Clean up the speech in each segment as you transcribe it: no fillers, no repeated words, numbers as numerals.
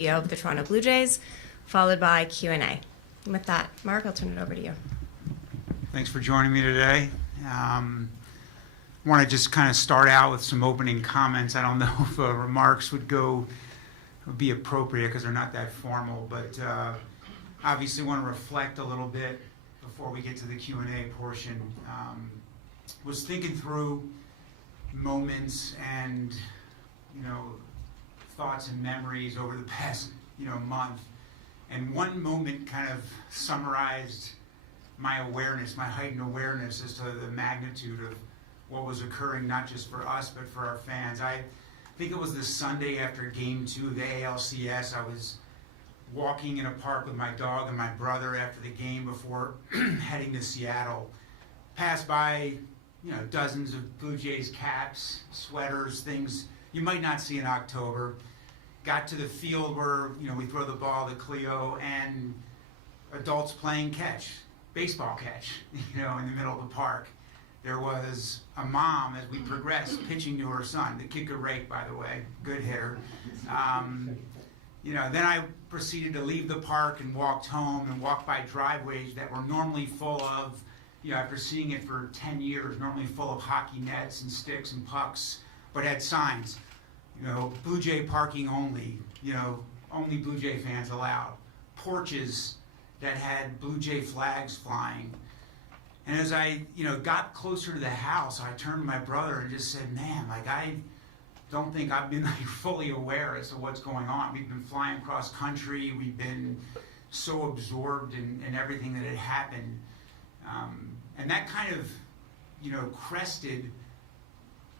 CEO of the Toronto Blue Jays, followed by Q&A. With that, Mark, I'll turn it over to you. Thanks for joining me today. I want to just kind of start out with some opening comments. I don't know if remarks would be appropriate because they're not that formal, but obviously want to reflect a little bit before we get to the Q&A portion. Was thinking through moments and thoughts and memories over the past month, and one moment kind of summarized my heightened awareness as to the magnitude of what was occurring, not just for us but for our fans. I think it was the Sunday after Game 2 of the ALCS. I was walking in a park with my dog and my brother after the game before heading to Seattle. Passed by dozens of Blue Jays caps, sweaters, things you might not see in October. Got to the field where we throw the ball to Cleo, and adults playing catch, baseball catch, in the middle of the park. There was a mom, as we progressed, pitching to her son. The kid could rake, by the way, good hitter. Then I proceeded to leave the park and walked home and walked by driveways that were normally full of, after seeing it for 10 years, normally full of hockey nets and sticks and pucks, but had signs, Blue Jay parking only, only Blue Jay fans allowed. Porches that had Blue Jay flags flying. And as I, got closer to the house, I turned to my brother and just said, man, I don't think I've been fully aware as to what's going on. We've been flying across country. We've been so absorbed in everything that had happened. And that kind of, crested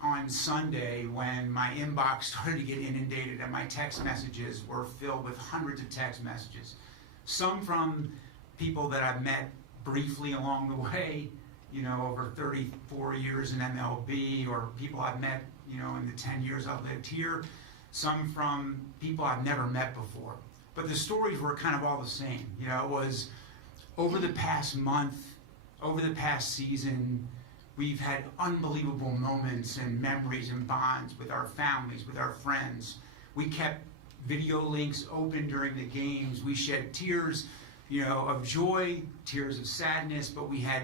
on Sunday when my inbox started to get inundated and my text messages were filled with hundreds of text messages. Some from people that I've met briefly along the way, over 34 years in MLB, or people I've met, in the 10 years I've lived here. Some from people I've never met before. But the stories were kind of all the same. It was over the past month, over the past season, we've had unbelievable moments and memories and bonds with our families, with our friends. We kept video links open during the games. We shed tears, of joy, tears of sadness, but we had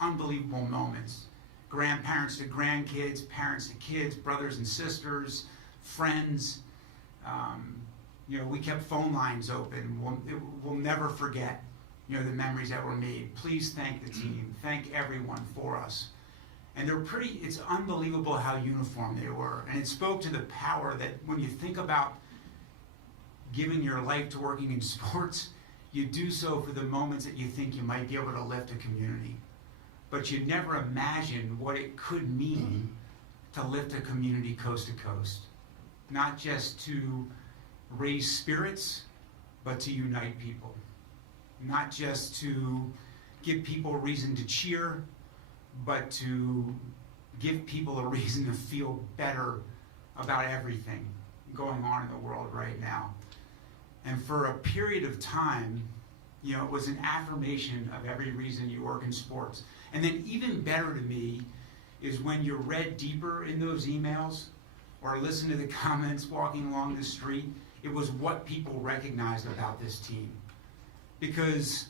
unbelievable moments. Grandparents to grandkids, parents to kids, brothers and sisters, friends. We kept phone lines open. We'll never forget, the memories that were made. Please thank the team. Thank everyone for us. And it's unbelievable how uniform they were. And it spoke to the power that when you think about giving your life to working in sports, you do so for the moments that you think you might be able to lift a community. But you never imagine what it could mean to lift a community coast to coast. Not just to raise spirits, but to unite people. Not just to give people a reason to cheer, but to give people a reason to feel better about everything going on in the world right now. And for a period of time, it was an affirmation of every reason you work in sports. And then even better to me is when you read deeper in those emails or listen to the comments walking along the street, it was what people recognized about this team. Because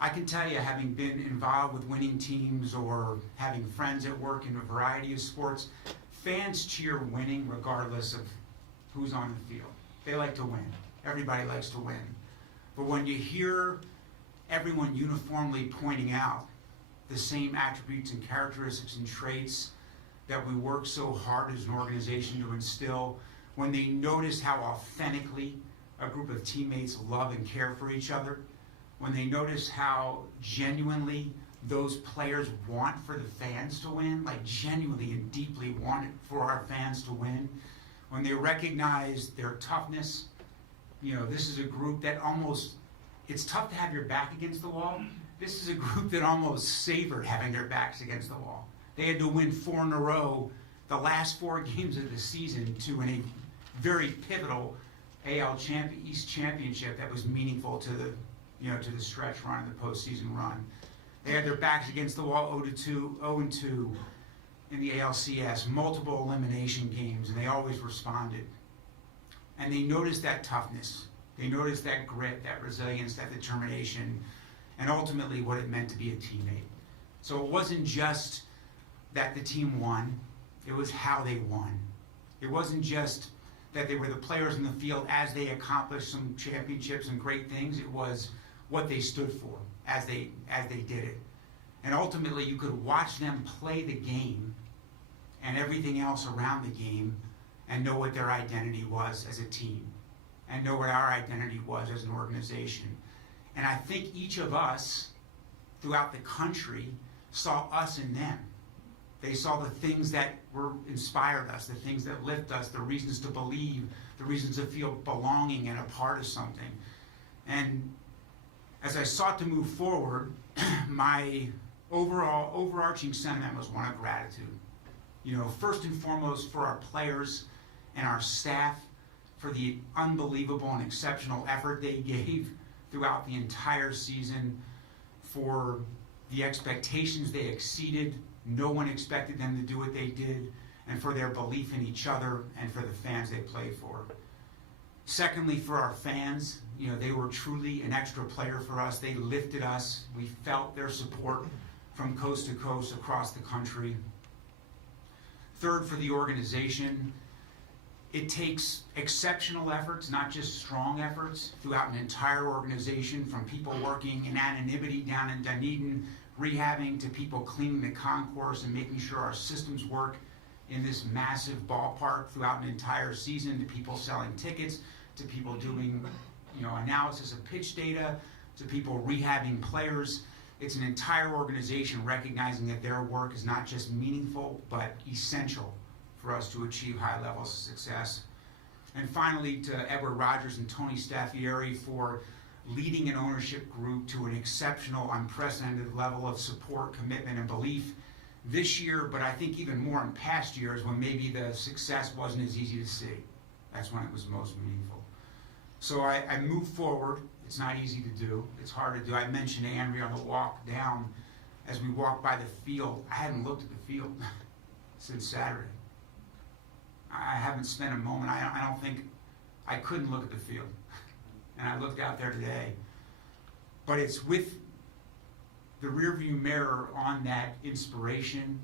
I can tell you, having been involved with winning teams or having friends at work in a variety of sports, fans cheer winning regardless of who's on the field. They like to win. Everybody likes to win. But when you hear everyone uniformly pointing out the same attributes and characteristics and traits that we work so hard as an organization to instill, when they notice how authentically a group of teammates love and care for each other, when they notice how genuinely those players want for the fans to win, like genuinely and deeply want it for our fans to win, when they recognize their toughness, this is a group that it's tough to have your back against the wall. This is a group that almost savored having their backs against the wall. They had to win 4 in a row, the last 4 games of the season, to win a very pivotal AL East championship that was meaningful to the stretch run and the postseason run. They had their backs against the wall 0-2 in the ALCS, multiple elimination games, and they always responded. And they noticed that toughness. They noticed that grit, that resilience, that determination, and ultimately what it meant to be a teammate. So it wasn't just that the team won, it was how they won. It wasn't just that they were the players in the field as they accomplished some championships and great things, it was what they stood for as they did it. And ultimately you could watch them play the game and everything else around the game and know what their identity was as a team and know what our identity was as an organization. And I think each of us throughout the country saw us in them. They saw the things that inspired us, the things that lift us, the reasons to believe, the reasons to feel belonging and a part of something. And as I sought to move forward, my overarching sentiment was one of gratitude. You know, first and foremost for our players and our staff for the unbelievable and exceptional effort they gave throughout the entire season, for the expectations they exceeded. No one expected them to do what they did, and for their belief in each other and for the fans they played for. Secondly, for our fans, you know, they were truly an extra player for us. They lifted us. We felt their support from coast to coast across the country. Third, for the organization, it takes exceptional efforts, not just strong efforts, throughout an entire organization, from people working in anonymity down in Dunedin, rehabbing, to people cleaning the concourse and making sure our systems work in this massive ballpark throughout an entire season, to people selling tickets, to people doing, you know, analysis of pitch data, to people rehabbing players. It's an entire organization recognizing that their work is not just meaningful, but essential for us to achieve high levels of success. And finally, to Edward Rogers and Tony Staffieri for leading an ownership group to an exceptional, unprecedented level of support, commitment, and belief this year, but I think even more in past years when maybe the success wasn't as easy to see. That's when it was most meaningful. So I moved forward. It's not easy to do. It's hard to do. I mentioned to Andrea on the walk down, as we walked by the field, I hadn't looked at the field since Saturday. I haven't spent a moment. I don't think, I couldn't look at the field. And I looked out there today. But it's with the rearview mirror on that inspiration,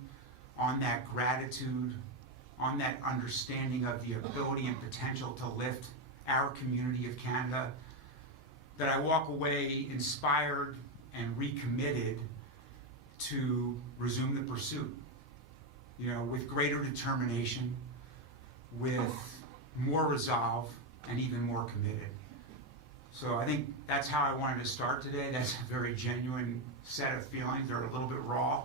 on that gratitude, on that understanding of the ability and potential to lift our community of Canada, that I walk away inspired and recommitted to resume the pursuit. You know, with greater determination, with more resolve, and even more committed. So I think that's how I wanted to start today. That's a very genuine set of feelings. They're a little bit raw,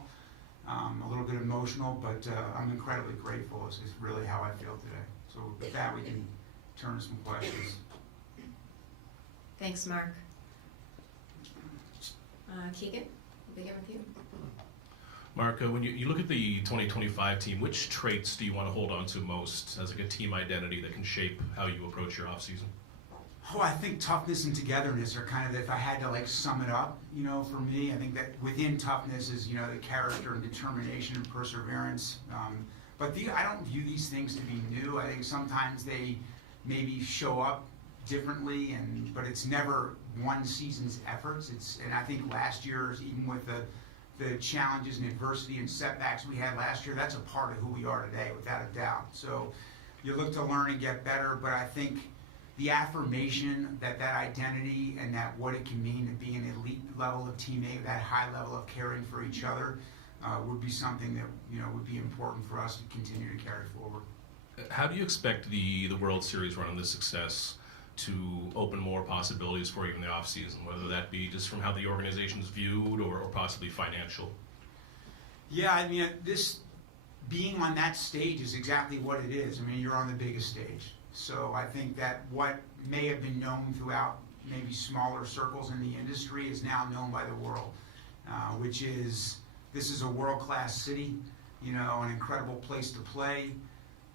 a little bit emotional, but I'm incredibly grateful. It's really how I feel today. So with that, we can turn to some questions. Thanks, Mark. Keegan, we'll begin with you. Mark, when you look at the 2025 team, which traits do you want to hold on to most as like a team identity that can shape how you approach your offseason? Oh, I think toughness and togetherness are kind of, if I had to like sum it up, you know, for me, I think that within toughness is, you know, the character and determination and perseverance. But I don't view these things to be new. I think sometimes they maybe show up differently, but it's never one season's efforts. And I think last year's, even with the challenges and adversity and setbacks we had last year, that's a part of who we are today, without a doubt. So you look to learn and get better, but I think the affirmation that identity and that what it can mean to be an elite level of teammate, that high level of caring for each other, would be something that, you know, would be important for us to continue to carry forward. How do you expect the World Series run and this success to open more possibilities for you in the offseason, whether that be just from how the organization's viewed or possibly financial? Yeah, I mean, this being on that stage is exactly what it is. I mean, you're on the biggest stage. So I think that what may have been known throughout maybe smaller circles in the industry is now known by the world, which is, this is a world-class city, you know, an incredible place to play.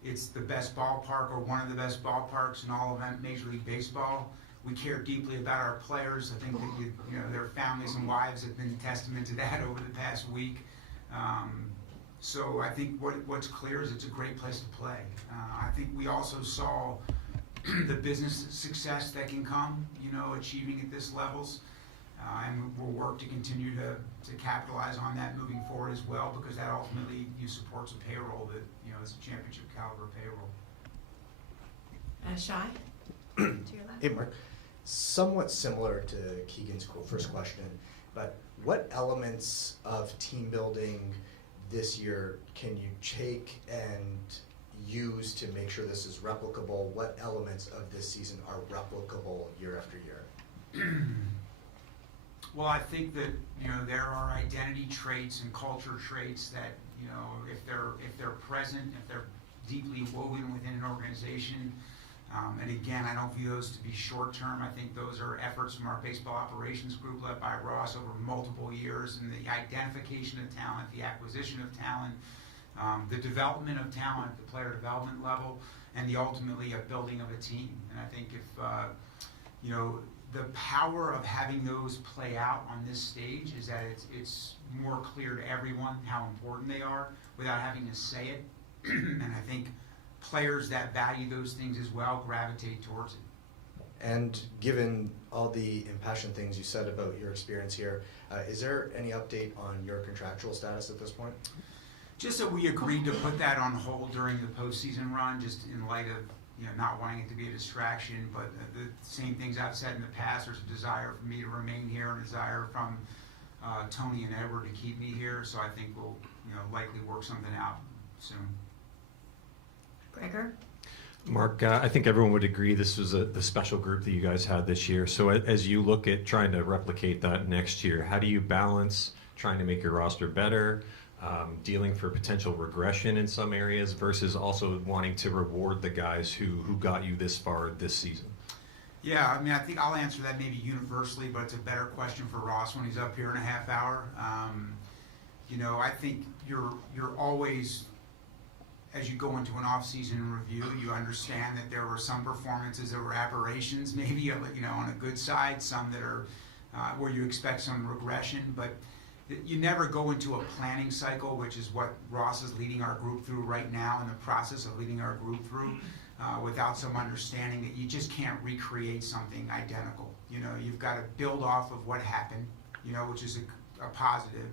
It's the best ballpark, or one of the best ballparks in all of Major League Baseball. We care deeply about our players. I think that you know, their families and wives have been testament to that over the past week. So I think what's clear is it's a great place to play. I think we also saw the business success that can come, achieving at this levels. And we'll work to continue to capitalize on that moving forward as well, because that ultimately supports a payroll that is a championship caliber payroll. Shai, to your left. Hey, Mark. Somewhat similar to Keegan's first question, but what elements of team building this year can you take and use to make sure this is replicable? What elements of this season are replicable year after year? Well, I think that there are identity traits and culture traits that if they're present, if they're deeply woven within an organization. And again, I don't view those to be short term. I think those are efforts from our baseball operations group led by Ross over multiple years, and the identification of talent, the acquisition of talent, the development of talent at the player development level, and the ultimately a building of a team. And I think if the power of having those play out on this stage is that it's more clear to everyone how important they are without having to say it. And I think players that value those things as well gravitate towards it. And given all the impassioned things you said about your experience here, is there any update on your contractual status at this point? Just that we agreed to put that on hold during the postseason run, just in light of not wanting it to be a distraction. But the same things I've said in the past, there's a desire for me to remain here, and a desire from Tony and Edward to keep me here. So I think we'll likely work something out soon. Gregor? Mark, I think everyone would agree this was the special group that you guys had this year. So as you look at trying to replicate that next year, how do you balance trying to make your roster better, dealing for potential regression in some areas, versus also wanting to reward the guys who got you this far this season? Yeah, I mean, I think I'll answer that maybe universally, but it's a better question for Ross when he's up here in a half hour. I think you're always, as you go into an off-season review, you understand that there were some performances that were aberrations, maybe on a good side, some that are where you expect some regression, but you never go into a planning cycle, which is what Ross is leading our group through right now, in the process of leading our group through, without some understanding that you just can't recreate something identical. You've got to build off of what happened, which is a positive.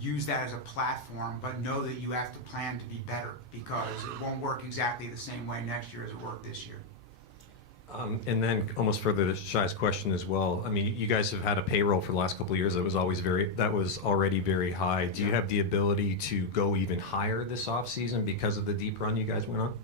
Use that as a platform, but know that you have to plan to be better, because it won't work exactly the same way next year as it worked this year. And then, almost further to Shai's question as well, I mean, you guys have had a payroll for the last couple of years that was already very high. Do you have the ability to go even higher this offseason because of the deep run you guys went on?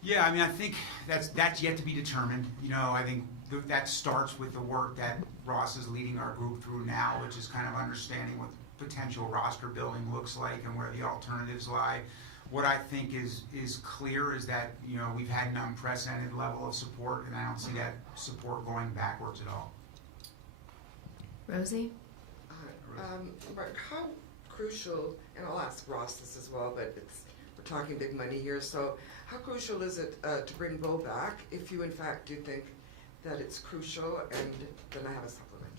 Yeah, I mean, I think that's yet to be determined. I think that starts with the work that Ross is leading our group through now, which is kind of understanding what potential roster building looks like and where the alternatives lie. What I think is clear is that we've had an unprecedented level of support, and I don't see that support going backwards at all. Rosie? Mark, how crucial, and I'll ask Ross this as well, but we're talking big money here, so how crucial is it to bring Bo back, if you in fact do think that it's crucial? And then I have a supplementary.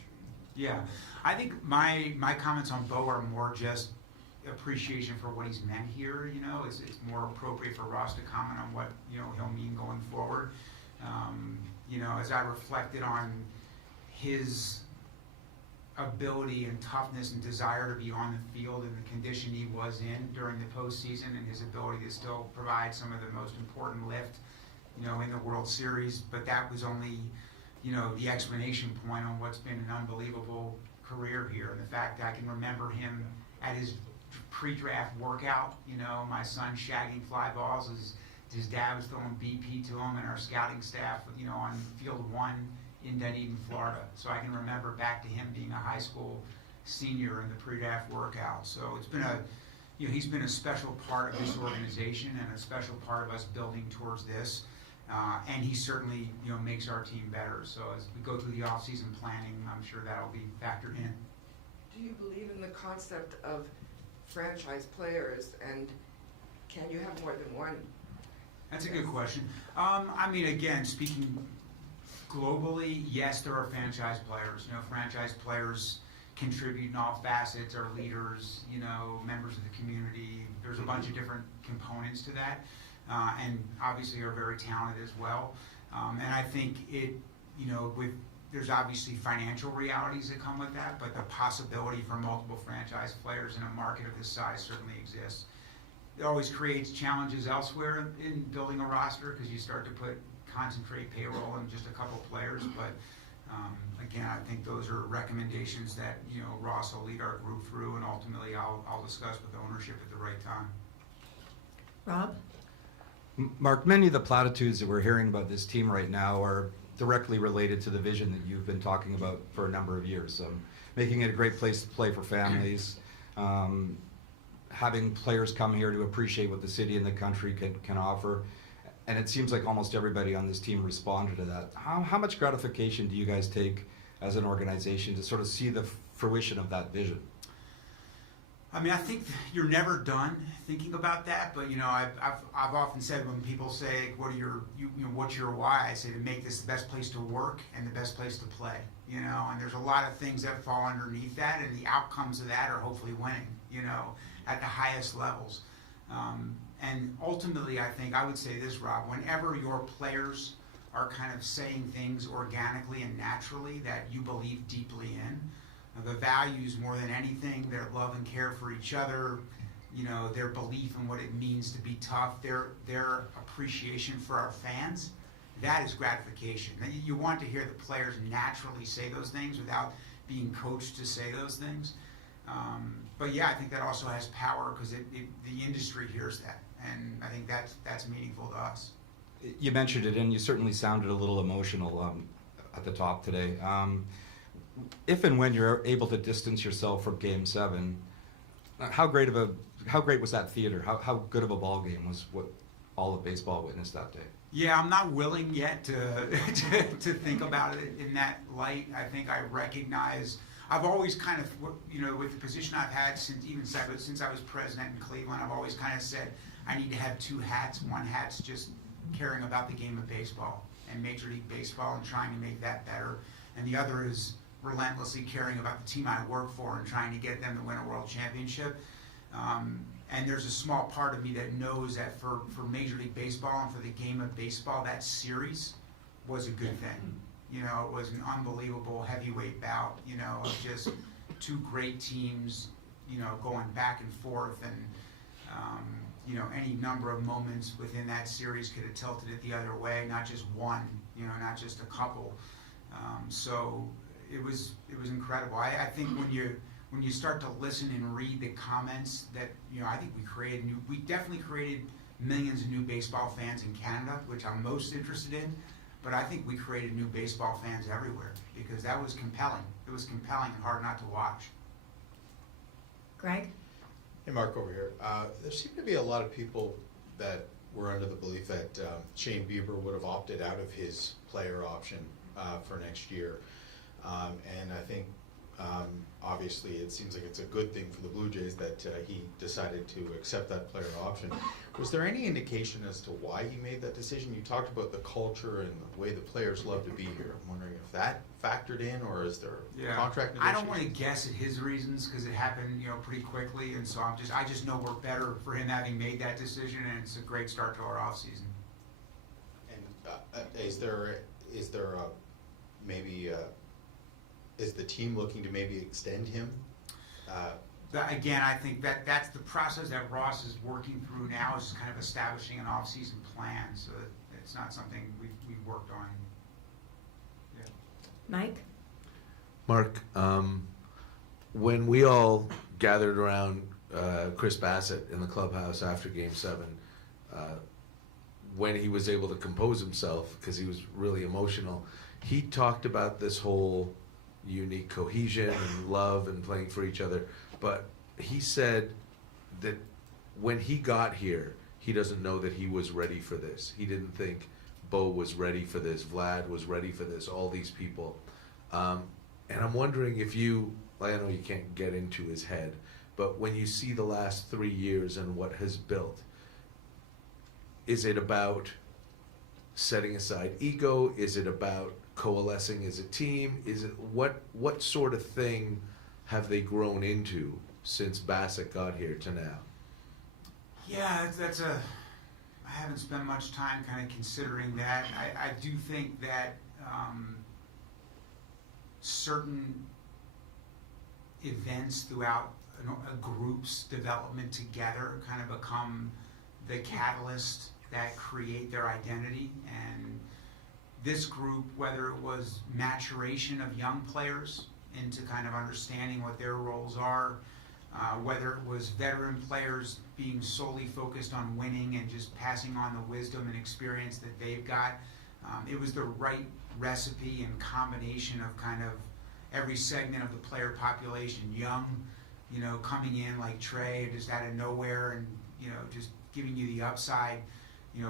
Yeah, I think my comments on Bo are more just appreciation for what he's meant here. It's more appropriate for Ross to comment on what he'll mean going forward. As I reflected on his ability and toughness and desire to be on the field in the condition he was in during the postseason, and his ability to still provide some of the most important lift in the World Series, but that was only the explanation point on what's been an unbelievable career here. And the fact that I can remember him at his pre-draft workout, my son shagging fly balls as his dad was throwing BP to him, and our scouting staff, on field 1 in Dunedin, Florida. So I can remember back to him being a high school senior in the pre-draft workout. So it's been he's been a special part of this organization and a special part of us building towards this. And he certainly, makes our team better. So as we go through the off-season planning, I'm sure that'll be factored in. Do you believe in the concept of franchise players, and can you have more than one? That's a good question. I mean, again, speaking globally, yes, there are franchise players. Franchise players contribute in all facets, are leaders, members of the community. There's a bunch of different components to that. and obviously are very talented as well. And I think there's obviously financial realities that come with that, but the possibility for multiple franchise players in a market of this size certainly exists. It always creates challenges elsewhere in building a roster because you start to concentrate payroll on just a couple players. But again, I think those are recommendations that Ross will lead our group through, and ultimately I'll discuss with ownership at the right time. Rob? Mark, many of the platitudes that we're hearing about this team right now are directly related to the vision that you've been talking about for a number of years. Making it a great place to play for families, having players come here to appreciate what the city and the country can offer. And it seems like almost everybody on this team responded to that. How much gratification do you guys take as an organization to sort of see the fruition of that vision? I mean, I think you're never done thinking about that, but I've often said when people say, what's your why? I say to make this the best place to work and the best place to play, and there's a lot of things that fall underneath that, and the outcomes of that are hopefully winning, at the highest levels. And ultimately, I would say this, Rob, whenever your players are kind of saying things organically and naturally that you believe deeply in, the values more than anything, their love and care for each other, their belief in what it means to be tough, their appreciation for our fans, that is gratification. You want to hear the players naturally say those things without being coached to say those things. But yeah, I think that also has power because the industry hears that, and I think that's meaningful to us. You mentioned it, and you certainly sounded a little emotional at the top today. If and when you're able to distance yourself from Game 7, how great was that theater? How good of a ball game was what all of baseball witnessed that day? Yeah, I'm not willing yet to think about it in that light. I think I recognize. I've always kind of, with the position I've had since I was president in Cleveland, I've always kind of said I need to have two hats. One hat's just caring about the game of baseball and Major League Baseball and trying to make that better, and the other is relentlessly caring about the team I work for and trying to get them to win a world championship. And there's a small part of me that knows that for Major League Baseball and for the game of baseball, that series was a good thing. It was an unbelievable heavyweight bout, of just two great teams, going back and forth. And, any number of moments within that series could have tilted it the other way, not just one, not just a couple. So it was incredible. I think when you start to listen and read the comments that, I think we definitely created millions of new baseball fans in Canada, which I'm most interested in. But I think we created new baseball fans everywhere because that was compelling. It was compelling and hard not to watch. Greg? Hey, Mark, over here. There seemed to be a lot of people that were under the belief that Shane Bieber would have opted out of his player option for next year. And I think, obviously, it seems like it's a good thing for the Blue Jays that he decided to accept that player option. Was there any indication as to why he made that decision? You talked about the culture and the way the players love to be here. I'm wondering if that factored in, or is there contract negotiations? I don't want to guess at his reasons because it happened, pretty quickly, and so I just know we're better for him having made that decision, and it's a great start to our off season. And is the team looking to maybe extend him? Again, I think that's the process that Ross is working through now, is kind of establishing an off-season plan. So it's not something we've worked on. Yeah. Mike? Mark, when we all gathered around Chris Bassett in the clubhouse after Game 7, when he was able to compose himself, because he was really emotional, he talked about this whole unique cohesion and love and playing for each other. But he said that when he got here, he doesn't know that he was ready for this. He didn't think Bo was ready for this, Vlad was ready for this, all these people. And I'm wondering if I know you can't get into his head, but when you see the last 3 years and what has built, is it about setting aside ego? Is it about coalescing as a team? Is it what sort of thing have they grown into since Bassett got here to now? Yeah, haven't spent much time kind of considering that. I do think that certain events throughout a group's development together kind of become the catalyst that create their identity. And this group, whether it was maturation of young players into kind of understanding what their roles are, whether it was veteran players being solely focused on winning and just passing on the wisdom and experience that they've got, it was the right recipe and combination of kind of every segment of the player population, young, coming in like Trey, just out of nowhere and, just giving you the upside,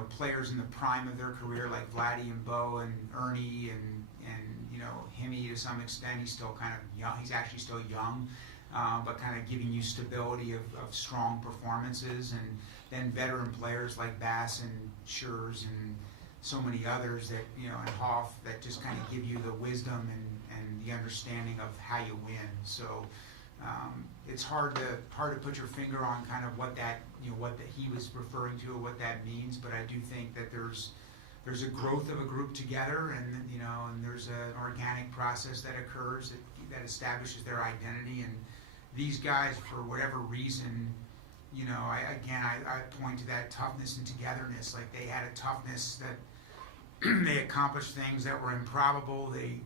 players in the prime of their career like Vladdy and Bo and Ernie and Himmy to some extent. He's still kind of young. He's actually still young, but kind of giving you stability of strong performances. And then veteran players like Bass and Schurz and so many others that, and Hoff, that just kind of give you the wisdom and the understanding of how you win. So it's hard to put your finger on kind of what that, what that he was referring to or what that means, but I do think that there's a growth of a group together, and and there's an organic process that occurs that establishes their identity. And these guys, for whatever reason, I point to that toughness and togetherness. Like, they had a toughness that they accomplished things that were improbable. They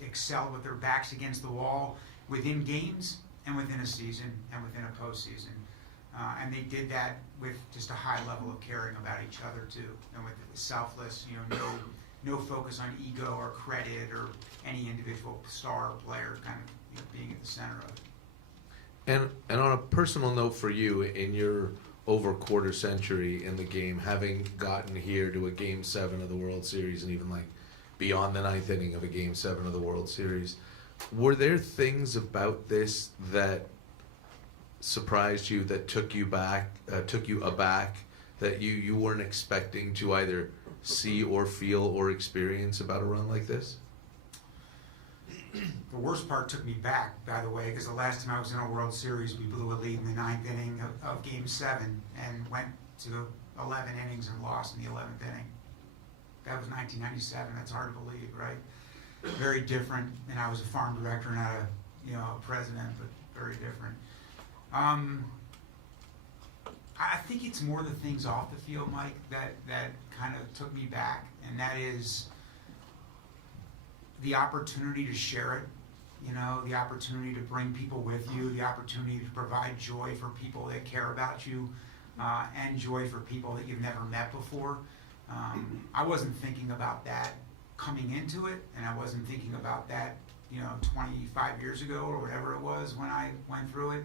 excelled with their backs against the wall within games and within a season and within a postseason. And they did that with just a high level of caring about each other too, and with selfless, no focus on ego or credit or any individual star or player kind of being at the center of it. And on a personal note for you, in your over quarter century in the game, having gotten here to a Game 7 of the World Series and even like beyond the ninth inning of a Game 7 of the World Series, were there things about this that surprised you, that took you aback, that you weren't expecting to either see or feel or experience about a run like this? The worst part took me back, by the way, because the last time I was in a World Series, we blew a lead in the ninth inning of Game 7 and went to 11 innings and lost in the 11th inning. That was 1997. That's hard to believe, right? Very different. And I was a farm director, not a president, but very different. I think it's more the things off the field, Mike, that kind of took me back, and that is the opportunity to share it, the opportunity to bring people with you, the opportunity to provide joy for people that care about you, and joy for people that you've never met before. I wasn't thinking about that coming into it, and I wasn't thinking about that, 25 years ago or whatever it was when I went through it.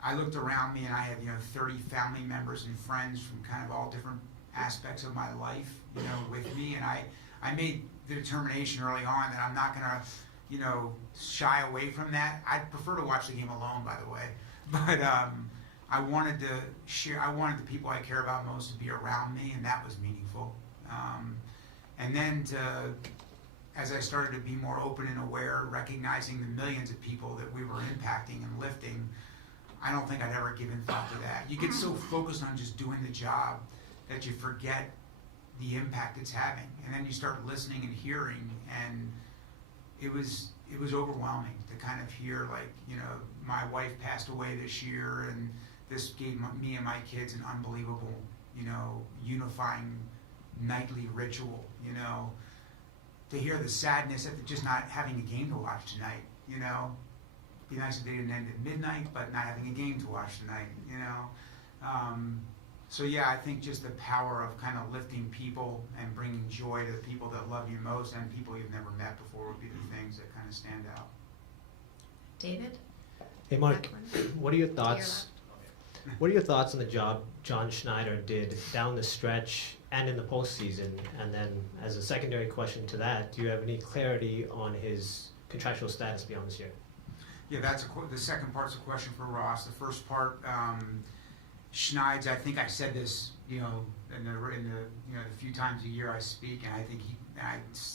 I looked around me and I had 30 family members and friends from kind of all different aspects of my life with me, and I made the determination early on that I'm not gonna shy away from that. I'd prefer to watch the game alone, by the way, but I wanted to share. I wanted the people I care about most to be around me, and that was meaningful. And then as I started to be more open and aware, recognizing the millions of people that we were impacting and lifting, I don't think I'd ever given thought to that. You get so focused on just doing the job that you forget the impact it's having. And then you start listening and hearing, and it was overwhelming to kind of hear, like, my wife passed away this year, and this gave me and my kids an unbelievable, unifying nightly ritual, to hear the sadness of just not having a game to watch tonight, Be nice if they didn't end at midnight, but not having a game to watch tonight, So yeah, I think just the power of kind of lifting people and bringing joy to the people that love you most and people you've never met before would be the things that kind of stand out. David? Hey, Mark, Back one. what are your To your thoughts? What are your thoughts on the job John Schneider did down the stretch and in the postseason? And then, as a secondary question to that, do you have any clarity on his contractual status beyond this year? Yeah, that's the second part's a question for Ross. The first part, Schneids, I think I said this, in the few times a year I speak, and I think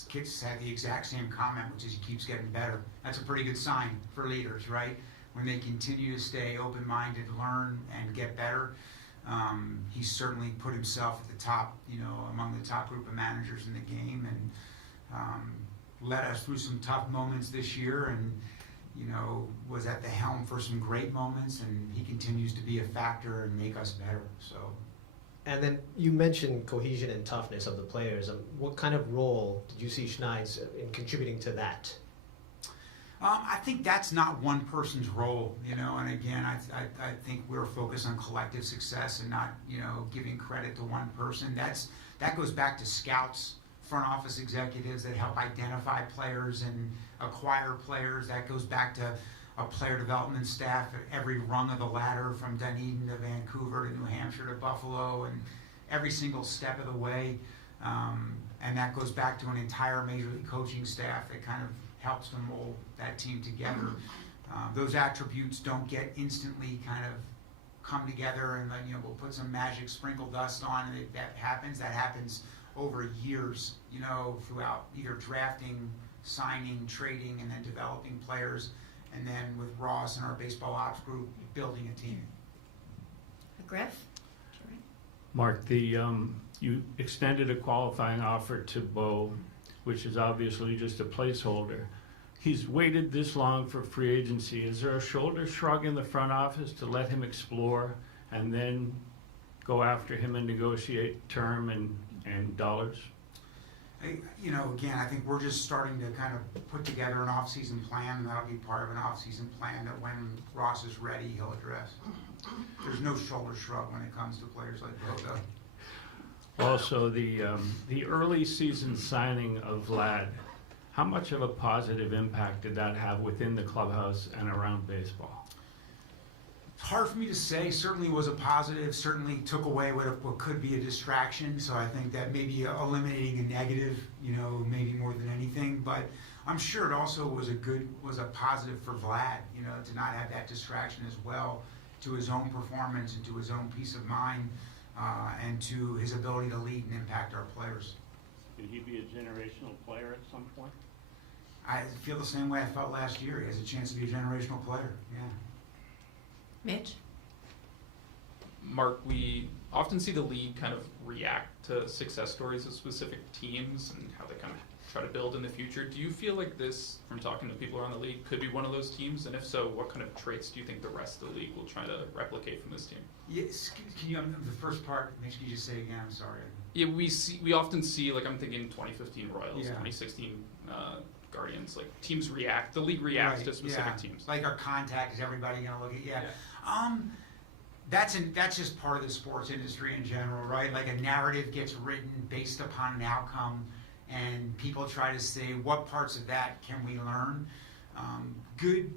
kids have the exact same comment, which is he keeps getting better. That's a pretty good sign for leaders, right? When they continue to stay open-minded, learn, and get better. He's certainly put himself at the top, among the top group of managers in the game, and led us through some tough moments this year, and was at the helm for some great moments, and he continues to be a factor and make us better. So. And then you mentioned cohesion and toughness of the players. What kind of role did you see Schneid's in contributing to that? I think that's not one person's role, and again, I think we're focused on collective success and not, giving credit to one person. That goes back to scouts, front office executives that help identify players and acquire players. That goes back to a player development staff at every rung of the ladder, from Dunedin to Vancouver to New Hampshire to Buffalo, and every single step of the way. And that goes back to an entire major league coaching staff that kind of helps to mold that team together. Those attributes don't get instantly kind of come together and then we'll put some magic sprinkle dust on and that happens over years, throughout either drafting, signing, trading, and then developing players, and then with Ross and our baseball ops group building a team. Griff? Mark, you extended a qualifying offer to Bo, which is obviously just a placeholder. He's waited this long for free agency. Is there a shoulder shrug in the front office to let him explore and then go after him and negotiate term and dollars? Again, I think we're just starting to kind of put together an off-season plan, and that'll be part of an off-season plan that when Ross is ready, he'll address. There's no shoulder shrug when it comes to players like Bo. Also, the early season signing of Vlad, how much of a positive impact did that have within the clubhouse and around baseball? It's hard for me to say. Certainly was a positive, certainly took away what could be a distraction. So I think that maybe eliminating a negative, maybe more than anything. But I'm sure it also was a positive for Vlad, to not have that distraction as well, to his own performance and to his own peace of mind, and to his ability to lead and impact our players. Could he be a generational player at some point? I feel the same way I felt last year. He has a chance to be a generational player, yeah. Mitch? Mark, we often see the league kind of react to success stories of specific teams and how they kind of try to build in the future. Do you feel like this, from talking to people around the league, could be one of those teams? And if so, what kind of traits do you think the rest of the league will try to replicate from this team? Yes, can you, the first part, Mitch, can you just say again? I'm sorry. Yeah, we often see, like I'm thinking 2015 Royals, Yeah. 2016 Guardians, like teams react, the league reacts Right, to specific yeah. teams. Like our contact, is everybody going to look at, that's just part of the sports industry in general, right? Like a narrative gets written based upon an outcome, and people try to say, what parts of that can we learn? Good,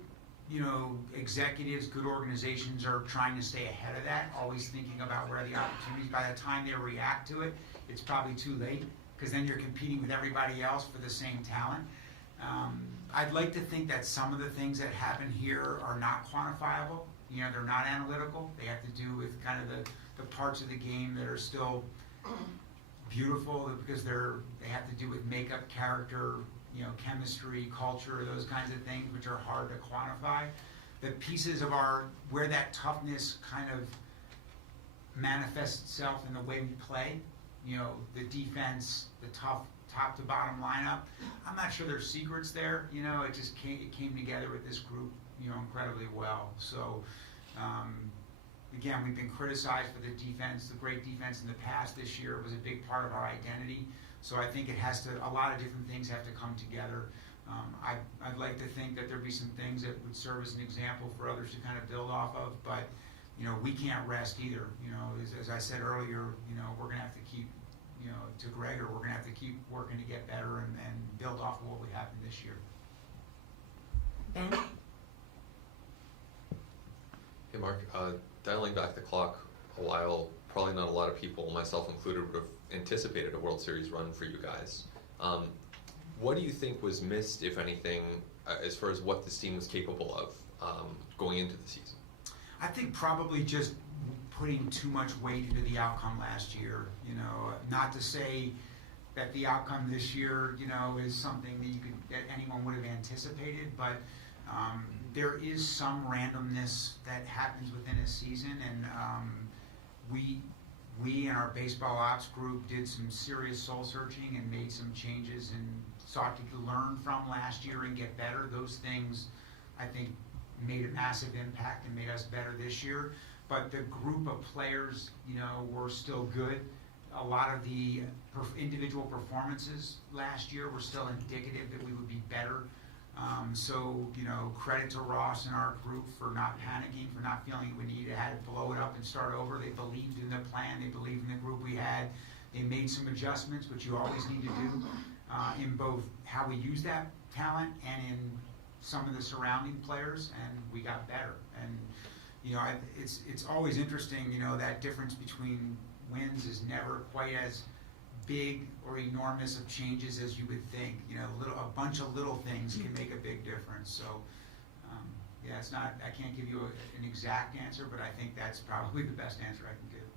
executives, good organizations are trying to stay ahead of that, always thinking about where the opportunities. By the time they react to it, it's probably too late, because then you're competing with everybody else for the same talent. I'd like to think that some of the things that happen here are not quantifiable. They're not analytical. They have to do with kind of the parts of the game that are still beautiful, because they have to do with makeup, character, chemistry, culture, those kinds of things which are hard to quantify. The pieces of where that toughness kind of manifests itself in the way we play, the defense, the tough top to bottom lineup. I'm not sure there's secrets there. It just came together with this group, incredibly well. So, again, we've been criticized for the defense, the great defense in the past. This year was a big part of our identity. So I think a lot of different things have to come together. I'd like to think that there'd be some things that would serve as an example for others to kind of build off of, but we can't rest either. As I said earlier, we're going to have to keep, to Gregor, we're going to have to keep working to get better and build off of what we happened this year. Ben? Hey Mark, dialing back the clock a while, probably not a lot of people, myself included, would have anticipated a World Series run for you guys. What do you think was missed, if anything, as far as what this team was capable of going into the season? I think probably just putting too much weight into the outcome last year. Not to say that the outcome this year, is something that anyone would have anticipated, but there is some randomness that happens within a season, and we and our baseball ops group did some serious soul searching and made some changes and sought to learn from last year and get better. Those things, I think, made a massive impact and made us better this year. But the group of players, were still good. A lot of the individual performances last year were still indicative that we would be better. So, credit to Ross and our group for not panicking, for not feeling we had to blow it up and start over. They believed in the plan. They believed in the group we had. They made some adjustments, which you always need to do, in both how we use that talent and in some of the surrounding players, and we got better. And, it's always interesting, that difference between wins is never quite as big or enormous of changes as you would think. A bunch of little things can make a big difference. So, it's not. I can't give you an exact answer, but I think that's probably the best answer I can give.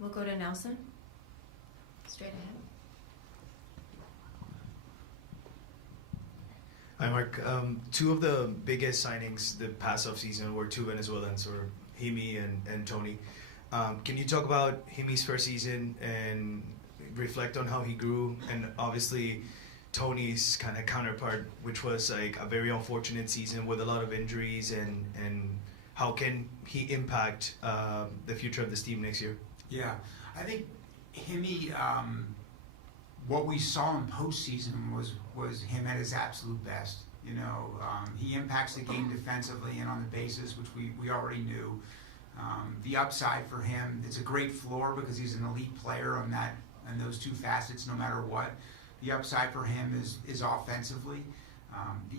We'll go to Nelson. Straight ahead. Hi, Mark. Two of the biggest signings the past offseason were two Venezuelans, or Himi and Tony. Can you talk about Himi's first season and reflect on how he grew, and obviously Tony's kind of counterpart, which was like a very unfortunate season with a lot of injuries, and how can he impact the future of this team next year? Yeah, I think Himi, what we saw in postseason was him at his absolute best. He impacts the game defensively and on the bases, which we already knew. The upside for him, it's a great floor because he's an elite player on those two facets no matter what. The upside for him is offensively.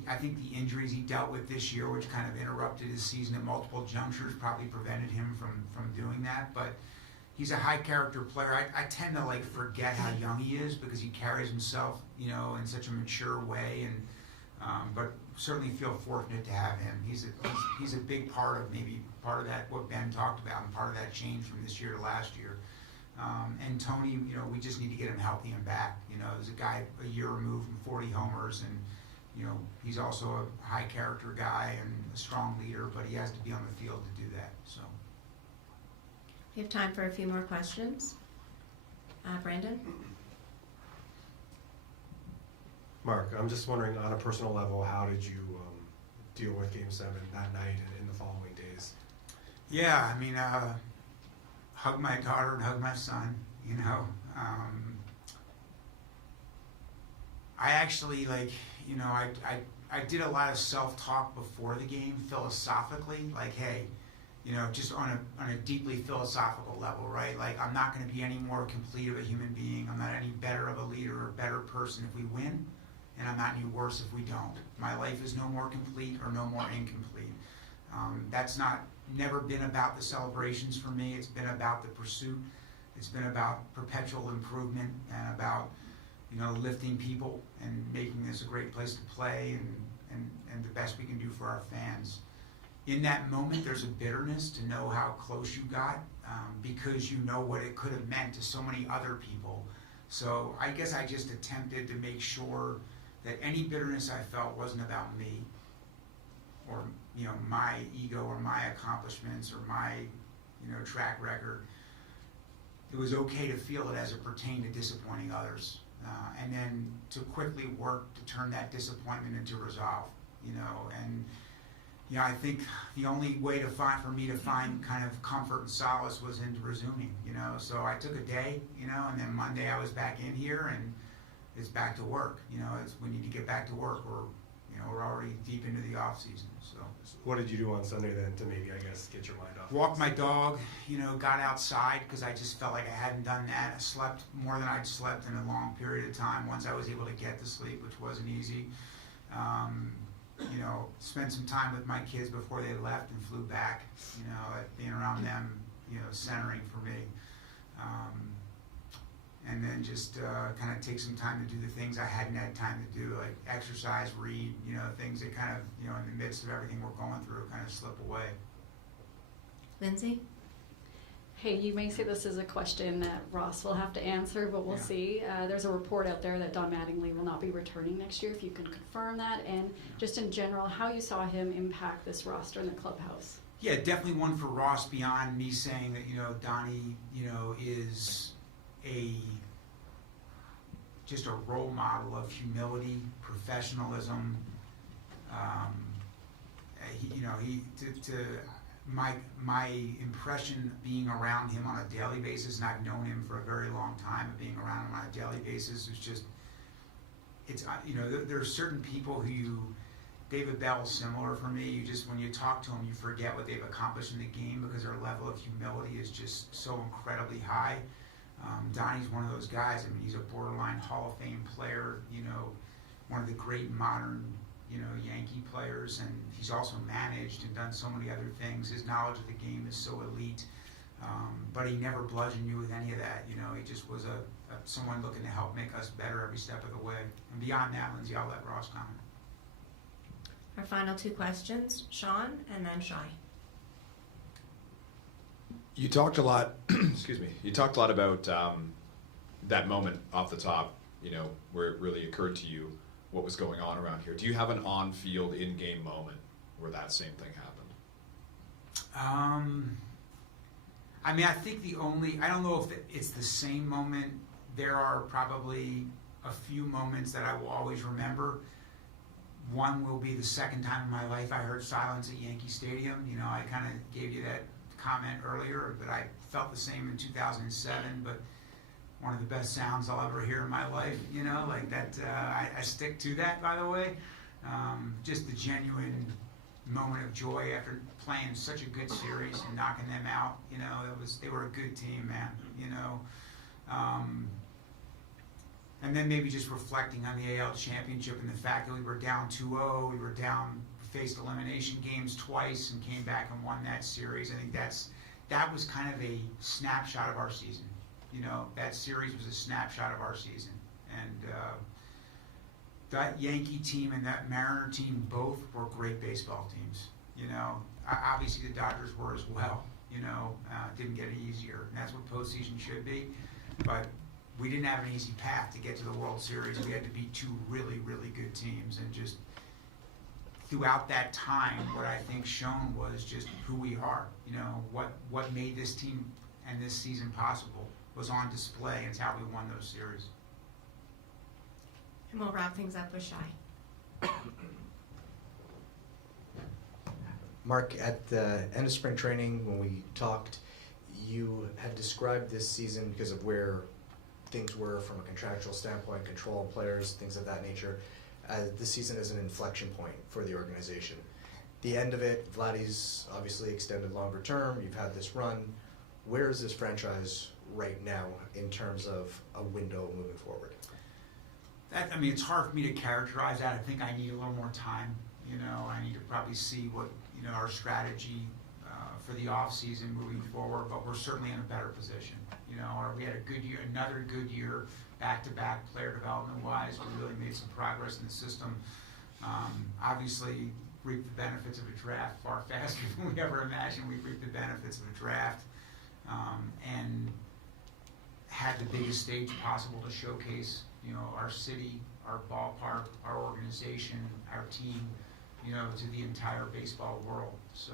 I think the injuries he dealt with this year, which kind of interrupted his season at multiple junctures, probably prevented him from doing that. But he's a high character player. I tend to forget how young he is because he carries himself, in such a mature way, and but certainly feel fortunate to have him. He's a big part of that what Ben talked about, and part of that change from this year to last year. And Tony, we just need to get him healthy and back. There's a guy a year removed from 40 homers, and he's also a high character guy and a strong leader, but he has to be on the field to do that. So. We have time for a few more questions. Brandon? Mark, I'm just wondering, on a personal level, how did you deal with Game 7 that night and in the following days? Yeah, hug my daughter and hug my son, I actually, I did a lot of self-talk before the game, philosophically, hey, just on a deeply philosophical level, right? I'm not going to be any more complete of a human being. I'm not any better of a leader or a better person if we win, and I'm not any worse if we don't. My life is no more complete or no more incomplete. That's never been about the celebrations for me. It's been about the pursuit. It's been about perpetual improvement and about, lifting people and making this a great place to play and the best we can do for our fans. In that moment, there's a bitterness to know how close you got because you know what it could have meant to so many other people. So I guess I just attempted to make sure that any bitterness I felt wasn't about me or my ego or my accomplishments or my track record. It was okay to feel it as it pertained to disappointing others, and then to quickly work to turn that disappointment into resolve. And I think the only way for me to find kind of comfort and solace was in resuming. So I took a day, and then Monday I was back in here, and it's back to work. We need to get back to work. We're already deep into the off season. So what did you do on Sunday then to maybe, get your mind off? Walked my dog, got outside because I just felt like I hadn't done that. I slept more than I'd slept in a long period of time once I was able to get to sleep, which wasn't easy. Spent some time with my kids before they left and flew back, being around them, centering for me. And then just kind of take some time to do the things I hadn't had time to do, like exercise, read, things that kind of, in the midst of everything we're going through, kind of slip away. Lindsay? Hey, you may say this is a question that Ross will have to answer, but we'll see. There's a report out there that Don Mattingly will not be returning next year, if you can confirm that, and just in general, how you saw him impact this roster in the clubhouse. Yeah, definitely one for Ross beyond me saying that, Donnie, is just a role model of humility, professionalism. My impression being around him on a daily basis, and I've known him for a very long time, of being around him on a daily basis is just, there are certain people who David Bell's similar for me. When you talk to him, you forget what they've accomplished in the game because their level of humility is just so incredibly high. Donnie's one of those guys. I mean, he's a borderline Hall of Fame player, one of the great modern, Yankee players, and he's also managed and done so many other things. His knowledge of the game is so elite, but he never bludgeoned you with any of that. He just was someone looking to help make us better every step of the way. And beyond that, Lindsay, I'll let Ross comment. Our final two questions, Sean and then Shai. You talked a lot, excuse me, you talked a lot about that moment off the top, where it really occurred to you what was going on around here. Do you have an on-field, in-game moment where that same thing happened? I think I don't know if it's the same moment. There are probably a few moments that I will always remember. One will be the second time in my life I heard silence at Yankee Stadium. I kind of gave you that comment earlier, but I felt the same in 2007, but one of the best sounds I'll ever hear in my life, like that. I stick to that, by the way. Just the genuine moment of joy after playing such a good series and knocking them out. They were a good team, man. And then maybe just reflecting on the AL championship and the fact that we were down 2-0, faced elimination games twice and came back and won that series. I think that was kind of a snapshot of our season. That series was a snapshot of our season. And that Yankee team and that Mariner team both were great baseball teams. Obviously the Dodgers were as well. Didn't get any easier. And that's what postseason should be. But we didn't have an easy path to get to the World Series. We had to beat two really, really good teams. And just throughout that time, what I think shown was just who we are. What made this team and this season possible was on display, and it's how we won those series. And we'll wrap things up with Shai. Mark, at the end of spring training, when we talked, you had described this season, because of where things were from a contractual standpoint, control of players, things of that nature, this season as an inflection point for the organization. The end of it, Vladdy's obviously extended longer term. You've had this run. Where is this franchise right now in terms of a window moving forward? It's hard for me to characterize that. I think I need a little more time. I need to probably see what our strategy for the off season moving forward. But we're certainly in a better position. We had a good year, another good year, back-to-back player development wise. We really made some progress in the system. Obviously, reaped the benefits of a draft far faster than we ever imagined. We reaped the benefits of a draft, and had the biggest stage possible to showcase, our city, our ballpark, our organization, our team, to the entire baseball world. So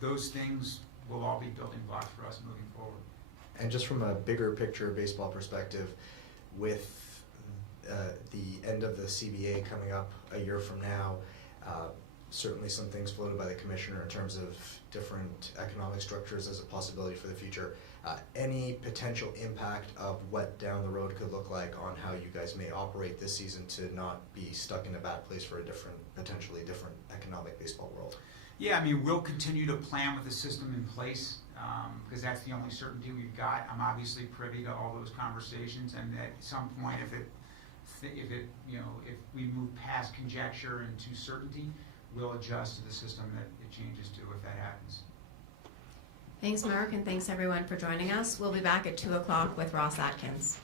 those things will all be building blocks for us moving forward. And just from a bigger picture baseball perspective, with the end of the CBA coming up a year from now, certainly some things floated by the commissioner in terms of different economic structures as a possibility for the future. Any potential impact of what down the road could look like on how you guys may operate this season to not be stuck in a bad place for a potentially different economic baseball world? Yeah, we'll continue to plan with the system in place, because that's the only certainty we've got. I'm obviously privy to all those conversations, and at some point, if we move past conjecture into certainty, we'll adjust to the system that it changes to if that happens. Thanks, Mark, and thanks everyone for joining us. We'll be back at 2 o'clock with Ross Atkins.